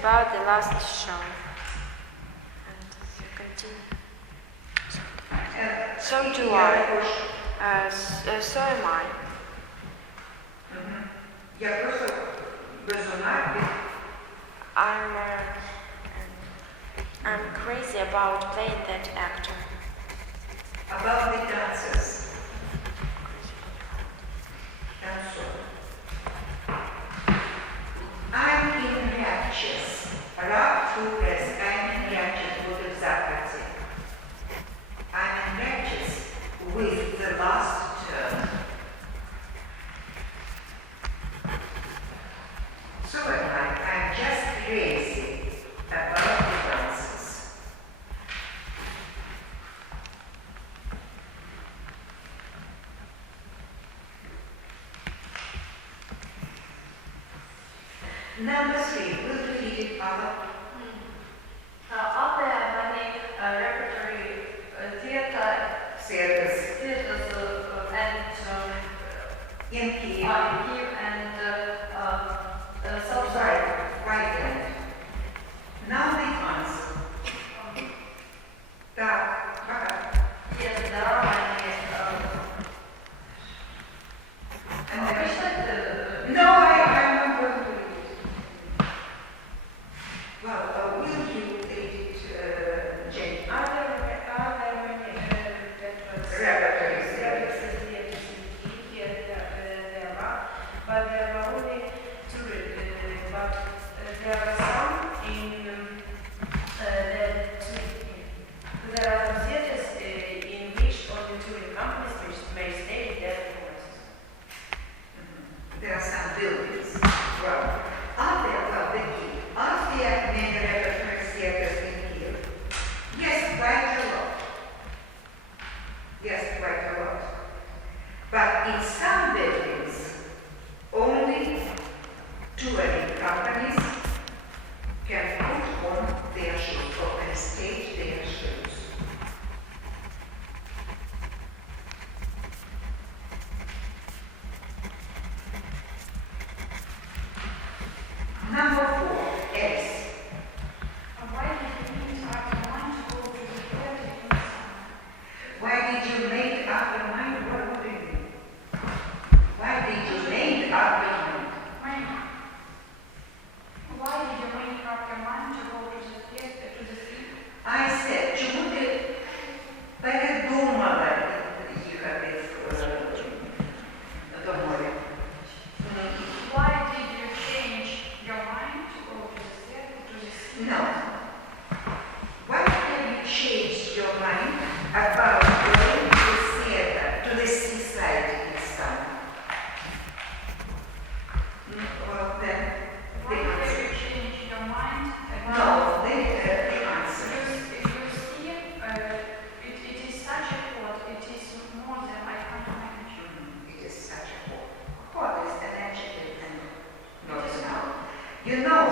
about the last show. And you continue. So do I. So am I. Я просто безумна. I'm crazy about playing that actor. About the dancers. I'm in raptures. Raptures. I'm in raptures with the Zakati. I'm in raptures with the last term. So am I. I'm just crazy about the dancers. Number 3, will you read it, Paula? Are there many repertory theaters and In Kiev. and Southside? Right then. Now the answer. Так, пока. Yes, there are many. And then, no, I'm not going to read it. Well, will you read it, Jane? Are there many Repertories. There are, but there are only two. But there are some in there are some theaters in which only touring companies may stay their performances. There are some buildings. Well, are there many repertory theaters in Kiev? Yes, quite a lot. Yes, quite a lot. But in some buildings, only touring companies can put on their shows or can stage their shows. Number 4, Alice. Why did you Why did you make make up your mind? What do you mean? Why did you make up your mind? Why did you make up your mind to go to the theater, to the theater? I said, чому ти передумала їхати до моря? Why did you change your mind to go to the theater, to the theater? No. Why have you changed your mind about going to the theater, to the seaside this summer? Well, then, the Why did answer. you change your mind about? No, the answer. If you see, it is such a thought, it is more than I can manage. It is such a what is an adjective and not a noun? You know,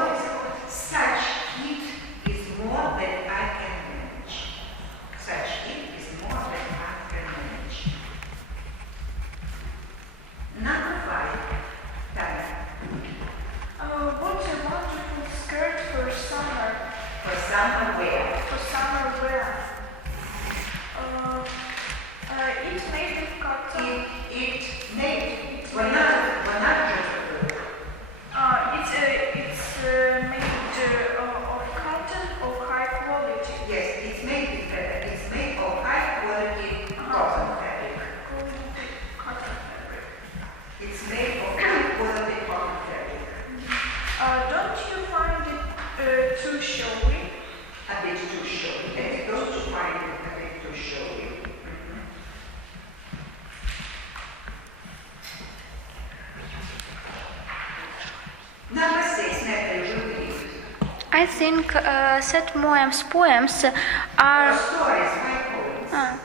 such heat is more than I can manage. Such heat is more than I can manage. Number 5, Tanya. What a wonderful skirt for summer. For summer wear. For summer wear. It's made of cotton. It made. We're not just It's made of cotton of high quality. yes, it's made of high quality cotton fabric. Cotton fabric. It's made of high quality cotton fabric. Don't you find it too showy? A bit too showy. And don't you find it a bit too showy? Number 6, Natalie, you read. I think set poems are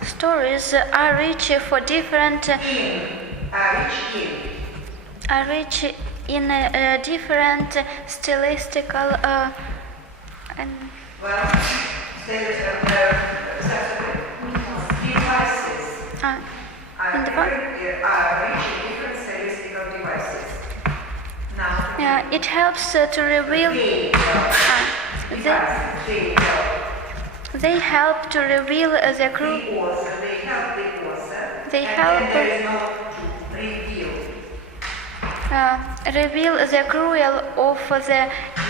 stories are rich for different are rich in different stylistical and Well, there is devices in the book. are rich in different stylistical devices. Now, It helps to reveal. They help to reveal the crew. The author, they help the author. They and help then there is no to reveal. Reveal the cruel of the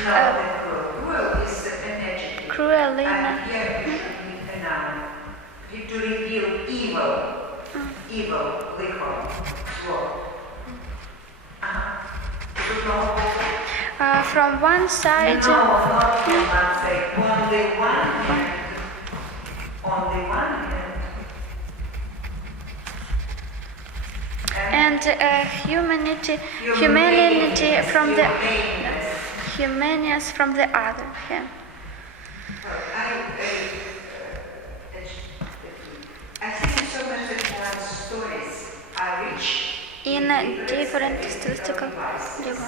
No, the cruel is an adjective. cruelly. And here you should need a noun. To reveal evil. Evil, liquor, sword. You know, From one side. no, not from one side. Only one hand. Only one hand. And humanity from the humanities from the other hand. I think so much that one's stories are rich In different statistical devices.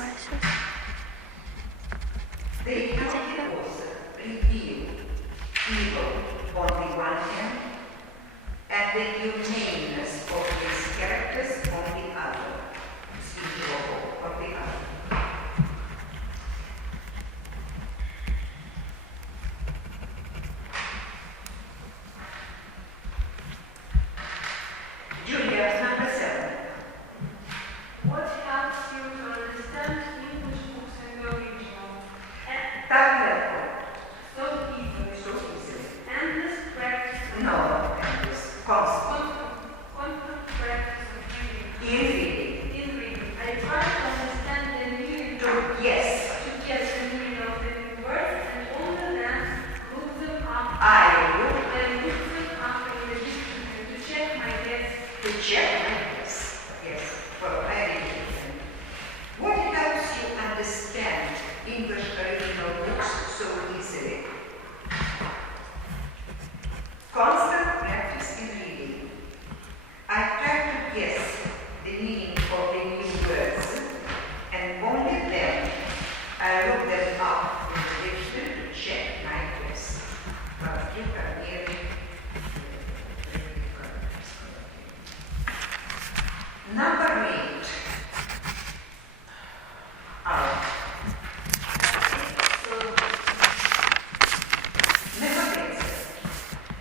They help the author reveal evil on the one hand and the humaneness of his characters on the other. On the other. Julia, number 7. What helps you to understand English books and the original? Так легко. So easily. So easy. Endless practice. No, endless. Constant. Constant practice of reading. In reading. In reading. I try to understand the meaning. Yes. To get the meaning of the new words and only then look them up. I look I look them up in the dictionary to check my guess. to check my guess. Yes. Well, I read it. What helps you understand English original books so easily? Constant practice in reading. I try to guess the meaning of the new words, and only then I look them up in the dictionary to check my guess. But you can nearly Number 8. Never gets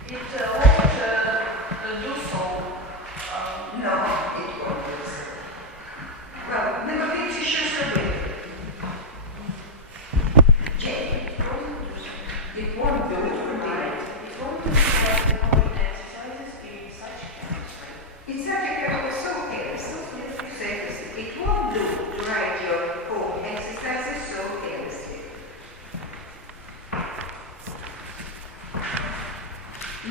it. It won't do so. No, it won't do so. Well, never gets you should survey. Jane, it won't do it for me. It won't do like the common exercises in such chemistry. It's such a careful so careless. It won't do to write your home exercises so carelessly.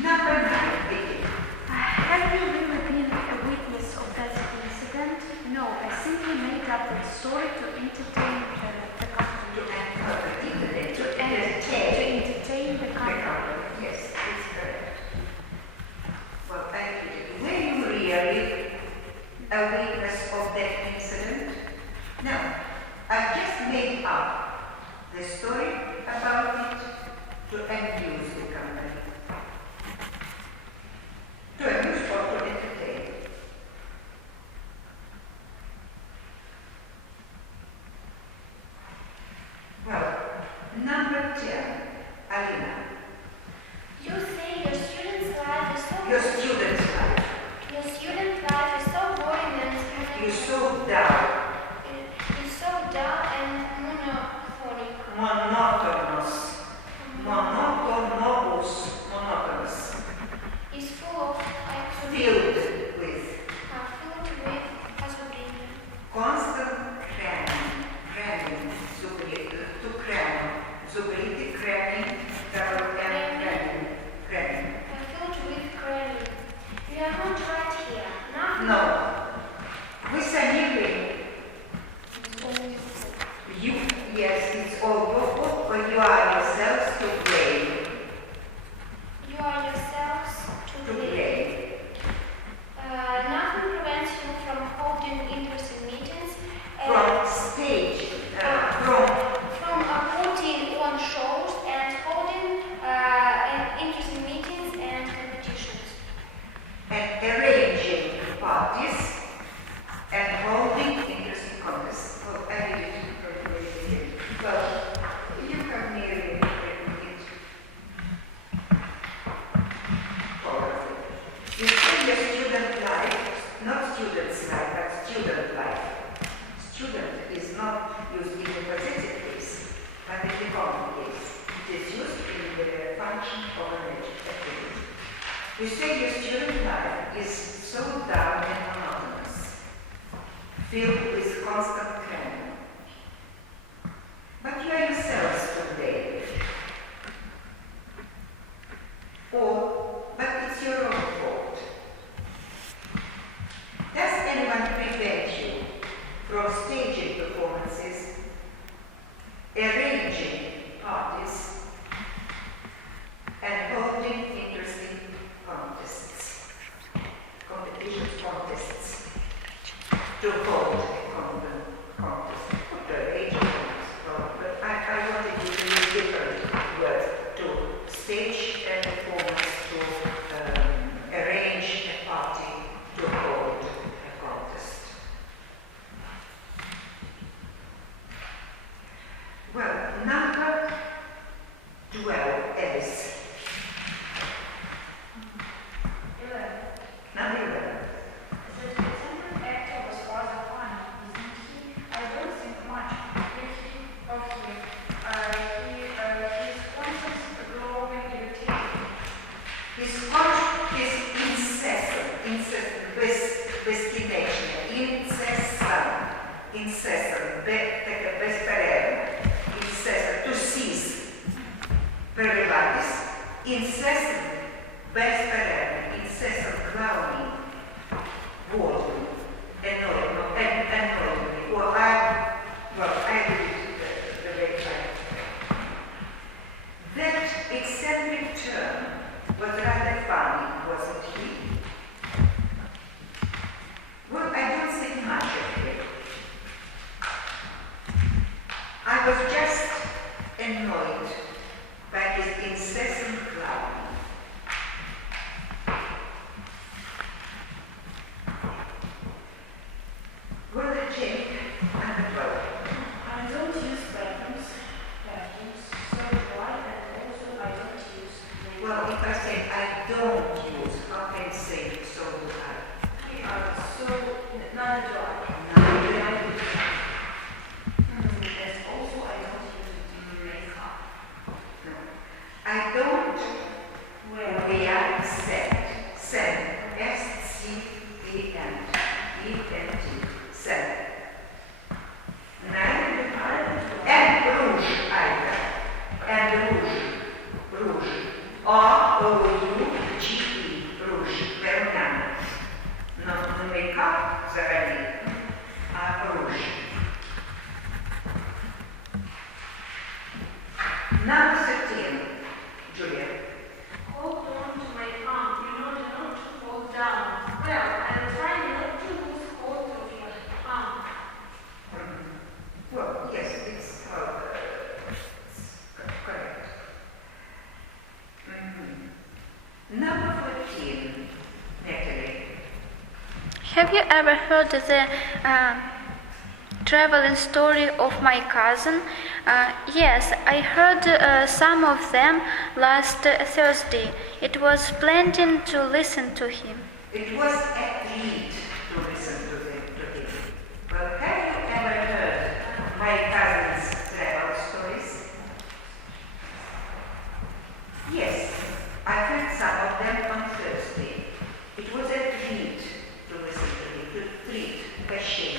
Number 9, Vicky. Have you really been a witness of that incident? No, I simply made up that story to entertain the company. To To entertain the company. Yes, it's correct. Well, thank you. Were you really a witness of that incident? No, I've just made up the story about it to amuse the company. To amuse or to entertain. Well, number 10, Alina. You say your student's life is so Your student's life. your student life is so boring and You're so dull, is so dull and monophonic. monotonous, monotonous. student's life, but student life. Student is not used in the possessive case, but in the common case. It is used in the function of an adjective. You say your student life is so dull and monotonous, filled with constant cramming. But you are yourselves today. Or, but it's your own fault. Does anyone prevent you from staging performances, arranging parties, and holding interesting contests, competition contests, to hold a contest, put the age but I wanted you to use different words, to stage a performance, to arrange a party, to hold a contest. Well, number 12 is number 11. The December actor was rather funny, isn't he? I don't think much of him. His concepts growing irritating. His incessant, to cease, incessant, incessant clowning, boredom, annoying me. Well, I did it the way I. That eccentric turn was rather funny, wasn't he? Well, I don't think much of it. I was just annoyed by his incessant clowning. Well, Jake, number 12. I don't use bathrooms, so why, and also I don't use Well, if I say I don't use, how can I say so do I? so neither do I. Neither. And also I don't use makeup. No. I don't Well, wear scent, S-C-E-N, E-N-T, scent. Neither do I. And rouge either. And rouge. R-O-U-G-E, rouge, verniano. Non make-up, заради, а rouge. Number 13, Julia. hold on to my arm, not to fall down. Well, I'm trying not to lose hold of your arm. Well, yes, it's correct. Number 14, Natalie. Have you ever heard the traveling story of my cousin? Yes, I heard some of them last Thursday. It was splendid to listen to him. It was a treat to listen to him. Well, have you ever heard my cousin's travel stories? Yes, I heard some of them on Thursday. It was a treat to listen to him, a shame.